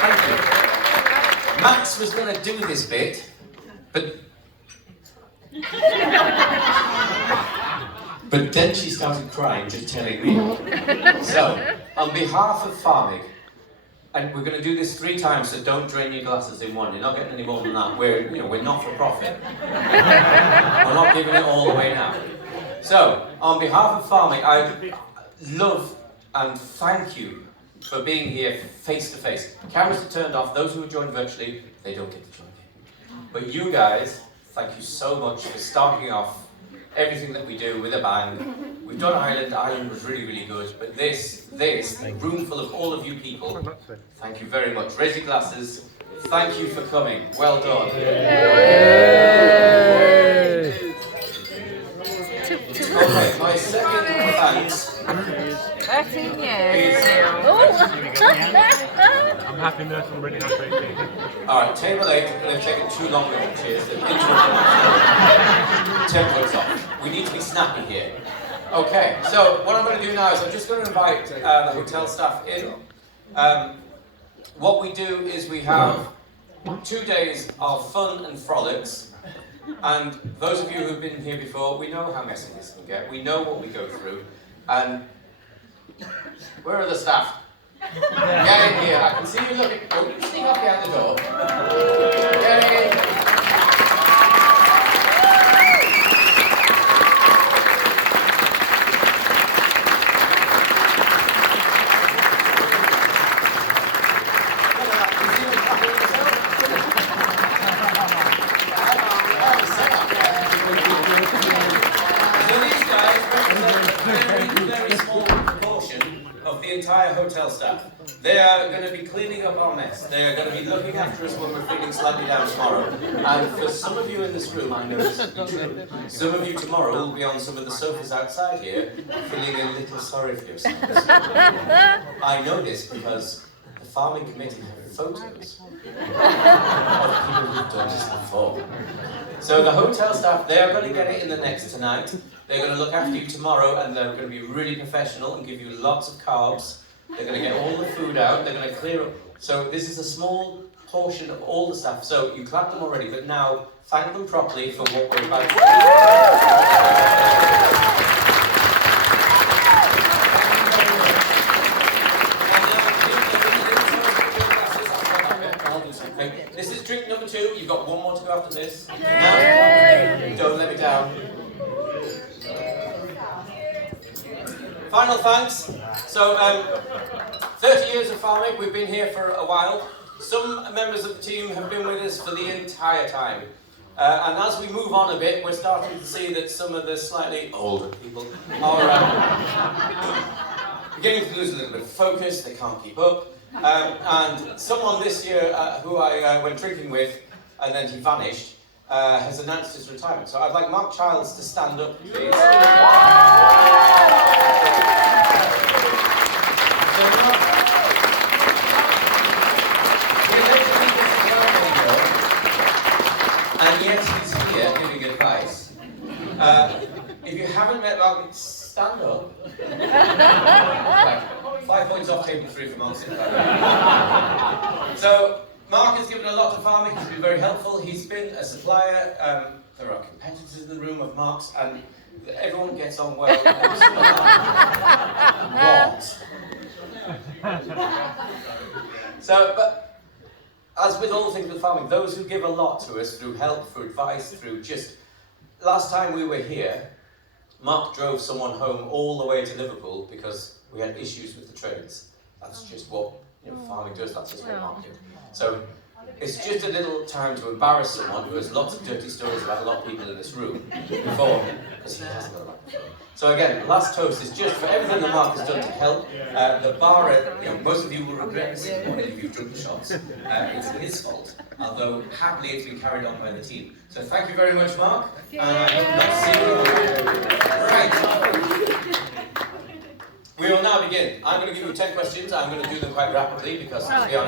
Thank you. Max was going to do this bit, but then she started crying, just telling me. So, on behalf of Pharmig, and we're going to do this 3 times, so don't drain your glasses in one. You're not getting any more than that. We're not for profit. We're not giving it all away now. So, on behalf of Pharmig, I love and thank you for being here face to face. Cameras are turned off. Those who are joined virtually, they don't get to join in. But you guys, thank you so much for starting off everything that we do with a bang. We've done Ireland. Ireland was really, really good. But this room full of all of you people, thank you very much. Raise your glasses. Thank you for coming. Well done. Yay. Okay, my second thanks. Maxine, I'm happy nurse, I'm really happy. Alright, table 8, they've taken too long with the chairs. They've Templates off. We need to be snappy here. Okay, so what I'm going to do now is I'm just going to invite the hotel staff in. What we do is we have 2 days of fun and frolics. And those of you who've been here before, we know how messy this can get. We know what we go through. And where are the staff? Get in here. I can see you looking. Don't sneak up behind the door. Get in. Entire hotel staff. They are going to be cleaning up our mess. They are going to be looking after us when we're feeling slightly down tomorrow. And for some of you in this room, I know this is true. Some of you tomorrow will be on some of the sofas outside here, feeling a little sorry for yourselves. I know this because the farming committee have photos of people who've done this before. So the hotel staff, they are going to get it in the next tonight. They're going to look after you tomorrow, and they're going to be really professional and give you lots of carbs. They're going to get all the food out. They're going to clear up. So this is a small portion of all the staff. So you clapped them already, but now thank them properly for what we're about to do. This is drink number 2. You've got one more to go after this. Now, don't let me down. Final thanks. So, 30 years of Pharmig, we've been here for a while. Some members of the team have been with us for the entire time. And as we move on a bit, we're starting to see that some of the slightly older people are beginning to lose a little bit of focus, they can't keep up. And someone this year who I went drinking with, and then he vanished, has announced his retirement. So I'd like Mark Childs to stand up, please. And yet he's here giving advice. If you haven't met Mark, stand up. Right, 5 points off table 3 for Mark. So Mark has given a lot to Pharmig. He's been very helpful. He's been a supplier. There are competitors in the room of Mark's, and everyone gets on well. What? So, but as with all things with Pharmig, those who give a lot to us through help, through advice, through just... Last time we were here, Mark drove someone home all the way to Liverpool because we had issues with the trains. That's just what Pharmig does, that's just what Mark did. So it's just a little time to embarrass someone who has lots of dirty stories about a lot of people in this room before, because he hasn't got a lot before. So again, last toast is just for everything that Mark has done to help. The bar, most of you will regret this morning if you've drunk the shots. It's his fault, although happily it's been carried on by the team. So thank you very much, Mark. And I hope not to see you. Right. We will now begin. I'm going to give you 10 questions. I'm going to do them quite rapidly because, to be honest,